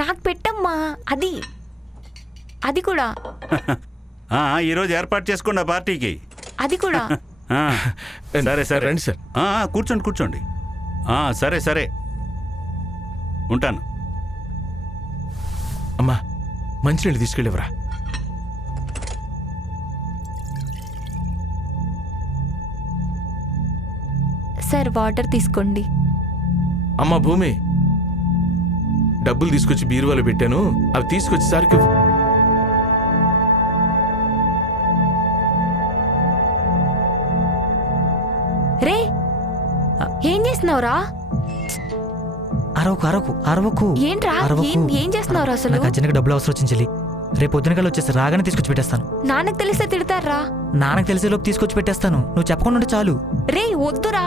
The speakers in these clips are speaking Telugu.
నాకు పెట్టమ్మా. అది అది కూడా ఈరోజు ఏర్పాటు చేసుకోండి ఆ పార్టీకి. అది కూడా సరే సరే రండి సార్. కూర్చోండి కూర్చోండి. సరే సరే ఉంటాను. అమ్మా మంచినీళ్ళు తీసుకెళ్ళివరా. సార్ వాటర్ తీసుకోండి. అమ్మా భూమి, డబ్బులు తీసుకొచ్చి బీరువాలో పెట్టాను, అవి తీసుకొచ్చి సార్కి. రే ఏం చేస్తున్నావురా? అరవకు అరవకు అరవకు. ఏంట్రా ఏం చేస్తున్నావురా అసలు? నాకు అర్జెంట్గా డబ్బులు అవసరం వచ్చింది చెల్లి. రేపు పొద్దున కల్లా వచ్చేసి రాగానే తీసుకొచ్చి పెట్టేస్తాను. నాన్నకు తెలిస్తే తిడతారా? నాన్నకు తెలిసేలోపు తీసుకొచ్చి పెట్టేస్తాను. నువ్వు చెప్పకుండా ఉంటే చాలు. రే వద్దురా.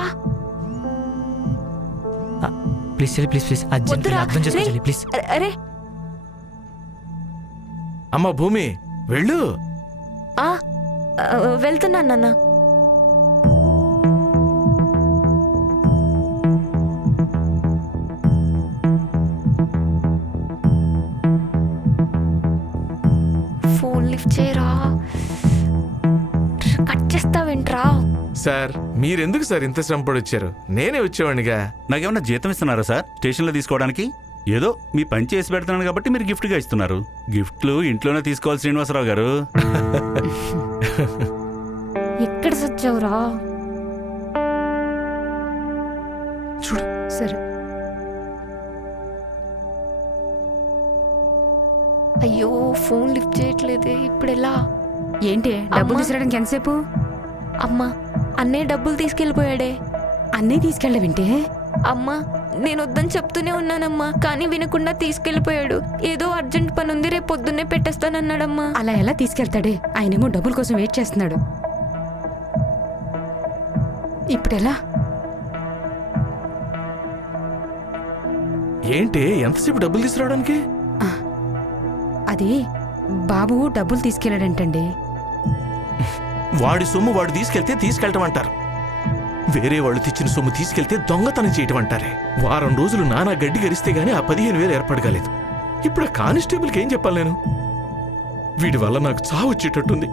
ప్లీజ్ చెల్లి, ప్లీజ్ ప్లీజ్ అర్జెంట్గా అర్థం చేసుకో చెల్లి, ప్లీజ్. అరే అమ్మా భూమి వెళ్ళు. వెళ్తున్నాను నాన్న. ఫోన్ లిఫ్ట్ చేయరా. కట్ చేస్తావేంట్రా? సార్ మీరెందుకు సార్ ఇంత శ్రమపడి వచ్చారు? నేనే వచ్చేవాడినిగా. నాకేమన్నా జీతం ఇస్తున్నారా సార్ స్టేషన్లో తీసుకోవడానికి? ఏదో మీ పని చేసి పెడుతున్నాను కాబట్టి మీరు గిఫ్ట్గా ఇస్తున్నారు. గిఫ్ట్లు ఇంట్లోనే తీసుకోవాలి శ్రీనివాసరావు గారు. ఎక్కడ సచ్చావురా? చూడు. సరే. అయ్యో ఫోన్ లిఫ్ట్ చేయట్లేదే, ఇప్పుడు ఎలా? ఏంటి డబ్బులు తీసుకురావడానికి ఎంతసేపు? అమ్మా అన్నయ్య డబ్బులు తీసుకెళ్ళిపోయాడే. అన్నీ తీసుకెళ్ళవింటే? అమ్మా నేను వద్దని చెప్తూనే ఉన్నానమ్మా, కానీ వినకుండా తీసుకెళ్ళిపోయాడు. ఏదో అర్జెంట్ పని ఉంది, రేపు పొద్దున్నే పెట్టేస్తానన్నాడమ్మా. అలా ఎలా తీసుకెళ్తాడే? ఆయనేమో డబ్బుల కోసం వెయిట్ చేస్తున్నాడు. ఇప్పుడెలా? ఏంటి ఎంతసేపు డబ్బులు తీసుకురావడానికి? అది బాబు డబ్బులు తీసుకెళ్ళాడంటండి. వాడి సొమ్ము వాడు తీసుకెళ్తే తీసుకెళ్ళటం అంటారు. వేరే వాళ్ళు తెచ్చిన సొమ్ము తీసుకెళ్తే దొంగతనం చేయటం అంటారే. వారం రోజులు నానా గడ్డి గరిస్తే గానీ ఆ 15,000 ఏర్పడగలేదు. ఇప్పుడు ఆ కానిస్టేబుల్కి ఏం చెప్పాలి నేను? వీడి వల్ల నాకు చావు వచ్చేటట్టుంది.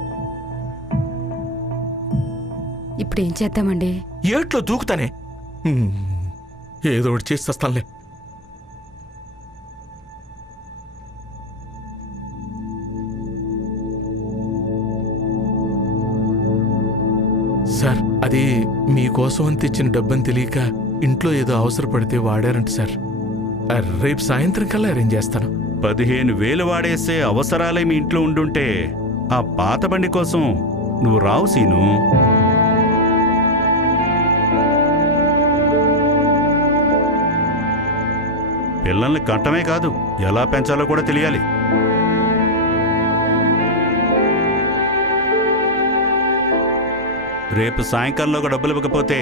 ఇప్పుడు ఏం చేద్దామండి? ఏట్లో దూకుతానే. ఏదో ఒకటి చేసి వస్తానులే. సార్ అది మీకోసం అని తెచ్చిన డబ్బని తెలియక ఇంట్లో ఏదో అవసరపడితే వాడారంట సార్. రేపు సాయంత్రం కల్లా అరేంజ్ చేస్తాను. 15,000 వాడేసే అవసరాలే మీ ఇంట్లో ఉండుంటే ఆ పాత బండి కోసం నువ్వు రావు సీను. పిల్లల్ని కట్టమే కాదు, ఎలా పెంచాలో కూడా తెలియాలి. రేపు సాయంకాలంలోగా డబ్బులు ఇవ్వకపోతే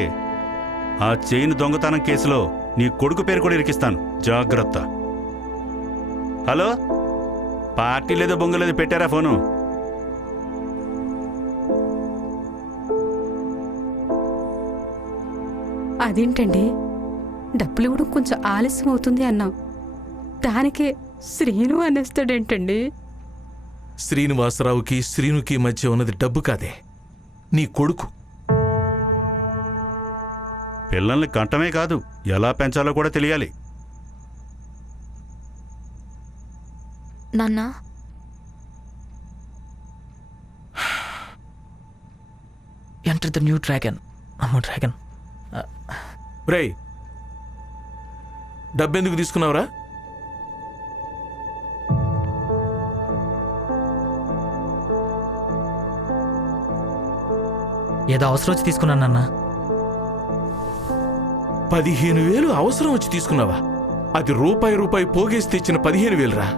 ఆ చైన్ దొంగతనం కేసులో నీ కొడుకు పేరు కూడా ఇరికిస్తాను. జాగ్రత్త. హలో, పార్టీ లేదో బొంగలేదో పెట్టారా ఫోను? అదేంటండి డబ్బులు ఇవ్వడం కొంచెం ఆలస్యం అవుతుంది అన్నాం, దానికే శ్రీను అనేస్తాడేంటండి? శ్రీనివాసరావుకి శ్రీనుకి మధ్య ఉన్నది డబ్బు కాదే, నీ కొడుకు. పిల్లల్ని కంటమే కాదు, ఎలా పెంచాలో కూడా తెలియాలి. నాన్న ఎంటర్ ద న్యూ డ్రాగన్. అమ్మో డ్రాగన్. రేయ్ డబ్బెందుకు తీసుకున్నావురా? ఏదో అవసరం వచ్చి తీసుకున్నాను నాన్న. 15,000 అవసరం వచ్చి తీసుకున్నావా? అది రూపాయి పోగేసి తెచ్చిన 15,000 రా.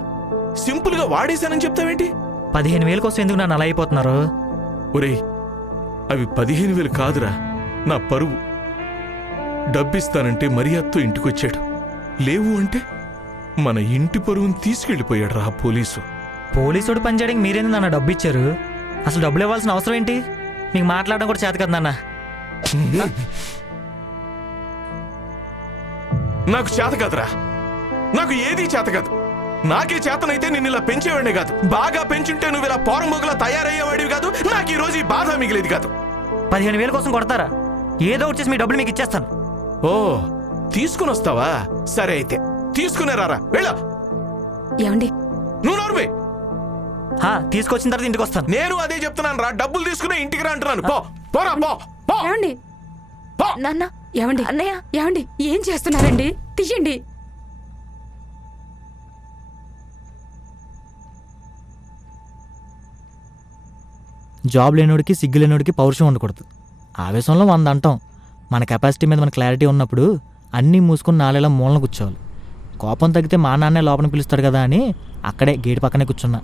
సింపుల్ గా వాడేశానని చెప్తావేంటి? 15,000 కోసం ఎందుకు నన్ను అలా అయిపోతున్నారు? ఒరేయ్ అవి 15,000 కాదురా, నా పరువు. డబ్బిస్తానంటే మర్యాదతో ఇంటికొచ్చాడు, లేవు అంటే మన ఇంటి పరువుని తీసుకెళ్ళిపోయాడు రా పోలీసు. పోలీసుడు పనిచేయడానికి మీరేంది నాన్న డబ్బు ఇచ్చారు? అసలు డబ్బులు ఇవ్వాల్సిన అవసరం ఏంటి? నీకు మాట్లాడడం కూడా చేత కదా నాన్న. నాకు చేత కాదురా, నాకు ఏదీ చేత కాదు. నాకే చేతనైతే నిన్ను ఇలా పెంచేవాడినే కాదు. బాగా పెంచుంటే నువ్వు ఇలా పోరంబోగులా తయారయ్యేవాడివి కాదు. నాకు ఈ రోజు ఈ బాధ మిగిలేది కాదు. 15,000 కోసం కొడతారా? ఏదో వచ్చేసి మీ డబ్బులు మీకు ఇచ్చేస్తాను. ఓ, తీసుకుని వస్తావా? సరే అయితే తీసుకునే రారా, వెళ్ళ. ఏమండి నువ్వు నోర్మే. తీసుకొచ్చిన తర్వాత ఇంటికి వస్తాను. నేను అదే చెప్తున్నాను రా, డబ్బులు తీసుకునే ఇంటికి రా అంటున్నాను. పో, పోరా, పో, పో, ఏమండి పో. నాన్న ఏమండి అన్నయ్య ఏమండి ఏం చేస్తున్నారండి? తీయండి. జాబ్ లేనోడికి సిగ్గు లేనోడికి పౌరుషం ఉండకూడదు. ఆవేశంలో 100 అంటాం. మన కెపాసిటీ మీద మన క్లారిటీ ఉన్నప్పుడు అన్నీ మూసుకుని నాలేలా మూలన కూర్చోవాలి. కోపం తగ్గితే మా నాన్నే లోపల పిలుస్తాడు కదా అని అక్కడే గేటు పక్కనే కూర్చున్నా.